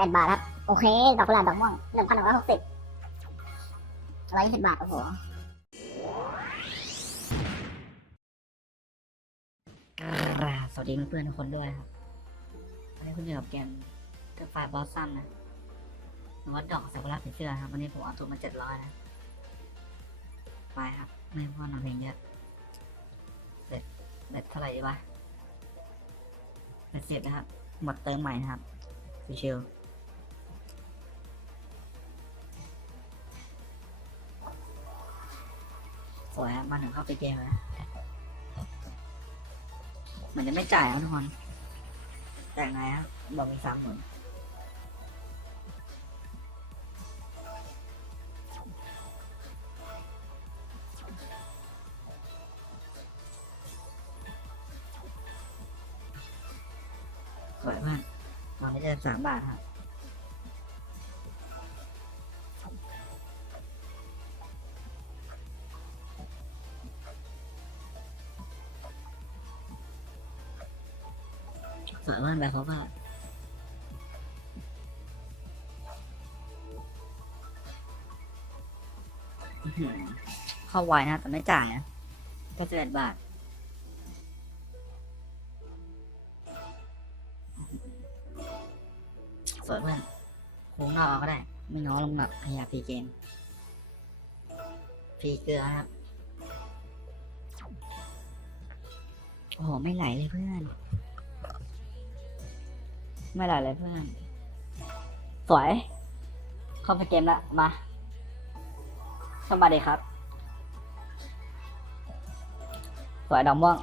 แปดบาทครับ โอเค ดอกกุหลาบดอกม่วงหนึ่งพันหนึ่งร้อยหกสิบร้อยยี่สิบบาท โอ้โหกราสวัสดีเพื่อนทุกคนด้วยครับวันนี้คุณอยู่กับเกมเดอะไฟบอสซัมนะหรือว่าดอกซากุระผีเสื้อครับ วันนี้ผมเอาถูกมาเจ็ดร้อยนะ ไปครับ ไม่พ่อนำเพลงเยอะเบ็ดเบ็ดเท่าไหร่ดีวะเบ็ดสิบนะครับ หมดเติมใหม่นะครับชิวๆ สวยครับมาถึงเข้าไปเกมแล้วมันจะไม่จ่ายครับทุกคนแต่ไงครับบอกมีสามหมื่นสวยมากตอนนี้จะสามบาทครับ สวยมาแบบเขาว่าเข้าไวนะ แต่ไม่จ่ายนะแค่สิบเอ็ดบาทสวยมากโค้งนอกเอาก็ได้ ไม่ง้อลงแบบขยะฟรีเกมฟรีเกลือครับ โอ้โห ไม่ไหลเลยเพื่อน ไม่ไหลเลยเพื่อน สวย เข้าไปเกมละมาเข้ามาเลยครับ สวยดอกม่วง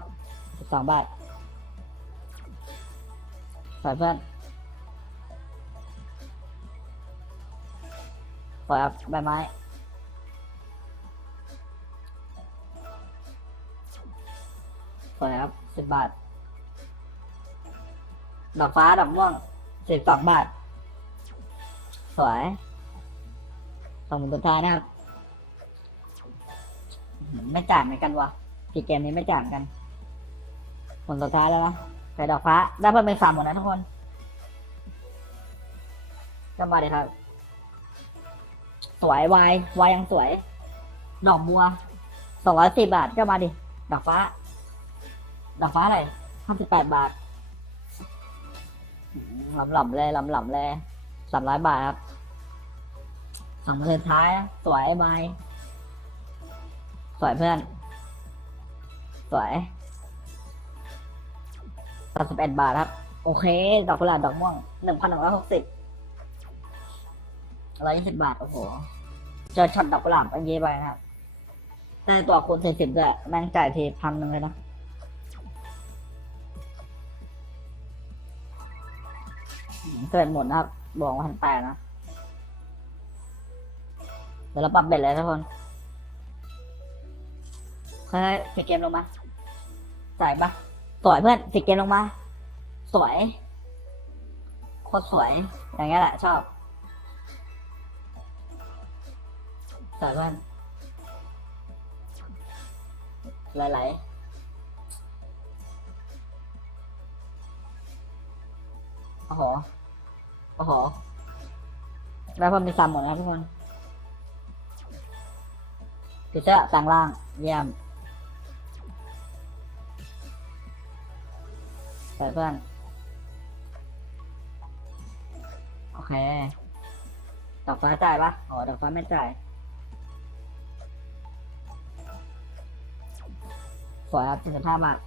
สิบสองบาท สวยเพื่อน สวยครับใบไม้สวยครับสิบบาท ดอกฟ้าดอกม่วงสิบสองบาท สวยสองหมื่นสุดท้ายนะครับ ไม่จ่ายเหมือนกันวะพี่เกมนี้ไม่จ่ายกันผลสุดท้ายแล้วนะใส่ดอกฟ้า ได้เพิ่มเป็นสามหมดนะทุกคนก็มาเลยครับ สวยวายวายยังสวย ดอกบัวสองร้อยสิบบาทก็มาดิ ดอกฟ้า ดอกฟ้าอะไรห้าสิบแปดบาท หลำหลำเลยหลำหลำเลยสามร้อยบาทครับสองมือสุดท้าย สวยไหมสวยเพื่อน สวยสามสิบเอ็ดบาทครับ โอเค ดอกกุหลาบดอกม่วงหนึ่งพันหนึ่งร้อยหกสิบร้อยยี่สิบบาท โอ้โห เจอช็อตดอกกุหลาบอันเย่ไปนะครับแต่ตัวคูณสี่สิบด้วยแม่งจ่ายทีพันหนึ่งเลยนะ เกิดหมดนะครับบวกพันแปดนะ เดี๋ยวเราปรับเบ็ดเลยทุกคนเฮ้ยปิดเกมลงมาจ่ายปะสวยเพื่อนปิดเกมลงมา สวย โคตรสวย อย่างเงี้ยแหละ ชอบสวยเพื่อนไหลๆ โอ้โห โอ้โห แล้วพอมีสามหมดนะครับทุกคนติดเสื้อต่างล่าง เยี่ยมใส่เพื่อน โอเค ดอกฟ้าจ่ายปะอ๋อ ดอกฟ้าไม่จ่าย สวยครับสี่สิบห้าบาท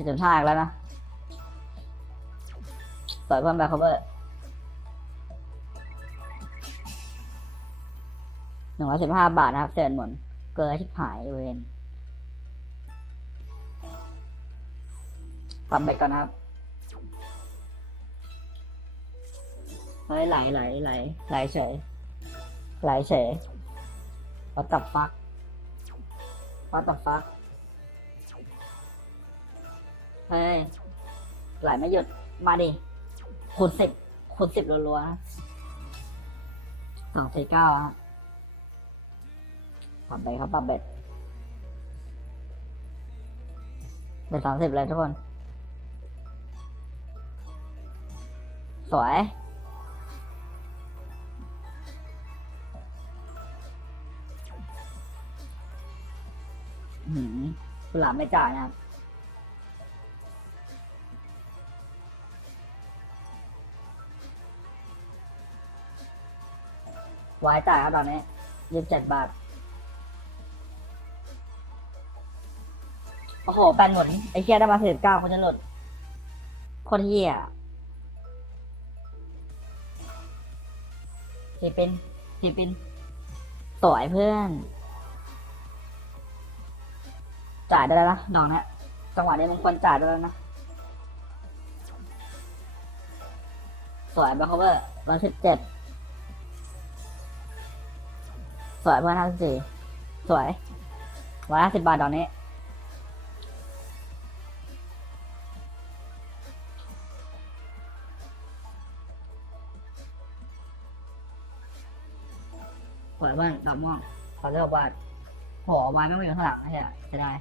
จะถึงท่ากแล้วนะสวยเพิ่มแบ็คคเวอร์หนึ่งร้อยสิบห้าบาทนะครับเศษหมดเกลือที่หายเวนปรับไปก่อนนะครับ เฮ้ยไหลไหลไหลไหลเฉยไหลเฉยวัดตับฟักวัดตับฟัก เฮ้ยไหลไม่หยุด มาดิคูณสิบคูณสิบรัวๆนะสองสี่เก้าฮะปรับไปครับปรับเบ็ดเป็นสามสิบเลยทุกคน สวยหืมหลาบไม่จ่ายนะครับ ไว้จ่ายครับตอนนี้ยี่สิบเจ็ดบาท โอ้โหแปนหมดไอ้เคียได้มาสิบเก้าคนจะหลุดคนเฮียสีปินสีปินสวยเพื่อน จ่ายได้แล้วนะดอกนี้ยจังหวะนี้มึงควรจ่ายได้แล้วนะสวยบัคเวอร์ร้อยสิบเจ็ด สวยเพื่อนห้าสิบสี่สวยร้อยห้าสิบบาทดอกนี้ สวยเพื่อนดอกม่วงขอเลือกบาทโหไม้ไม่มาอยู่ข้างหลังนะเนี่ยจะได้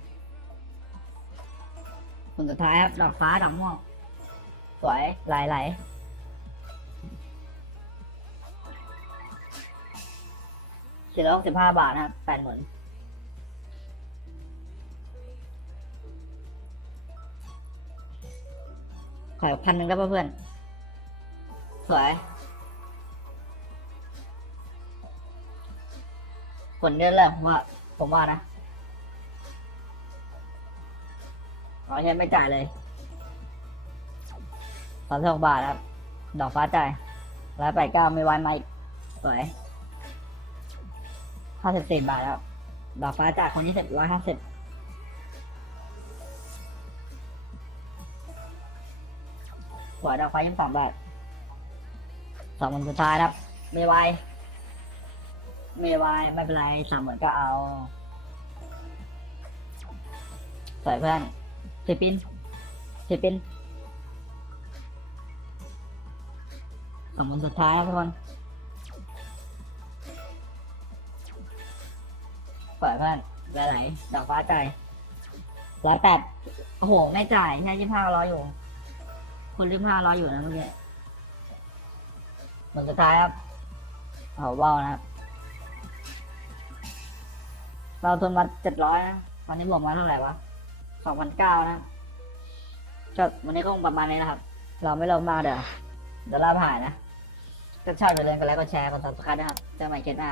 คนสุดท้ายครับดอกฟ้าดอกม่วง สวยไหลไหล สี่ร้อยหกสิบห้าบาทนะครับแปดหมื่นขายพันหนึ่งได้ป่ะเพื่อน สวย ผลเดือนแรกผมว่า ผมว่านะอ๋อใช่ไม่จ่ายเลยสามสิบหกบาทครับ ดอกฟ้าจ่ายร้อยแปดเก้าไม่ไว้ไม่สวย ห้าสิบสี่บาทครับดอกฟ้าจ่ายคนที่สิบร้อยห้าสิบสวดอกฟ้ายี่สิบสามบาทสองคนสุดท้ายครับ ไม่ไหวไม่ไหวไม่เป็นไรสามหมื่นก็เอาสวยเพื่อนสิปินสิปินสองหมื่นสุดท้ายครับทุกคน สวยเพื่อนไหลไหลดอกฟ้าจ่ายร้อยแปดโอ้โห ไม่จ่ายแค่ยี่ห้าร้อยอยู่คนยี่ห้าร้อยอยู่นะเมื่อกี้หมื่นสุดท้ายครับเอาว่านะครับ เราทุนมาเจ็ดร้อยนะวันนี้บวกมาเท่าไหร่วะสองพันเก้านะก็วันนี้ก็คงประมาณนี้นะครับ เราไม่ลงมาเดี๋ยวเดี๋ยวลาผ่านนะก็ชอบอย่าลืมกดไลค์กดแชร์กดซับสไครต์นะครับเจอกันใหม่คลิปหน้า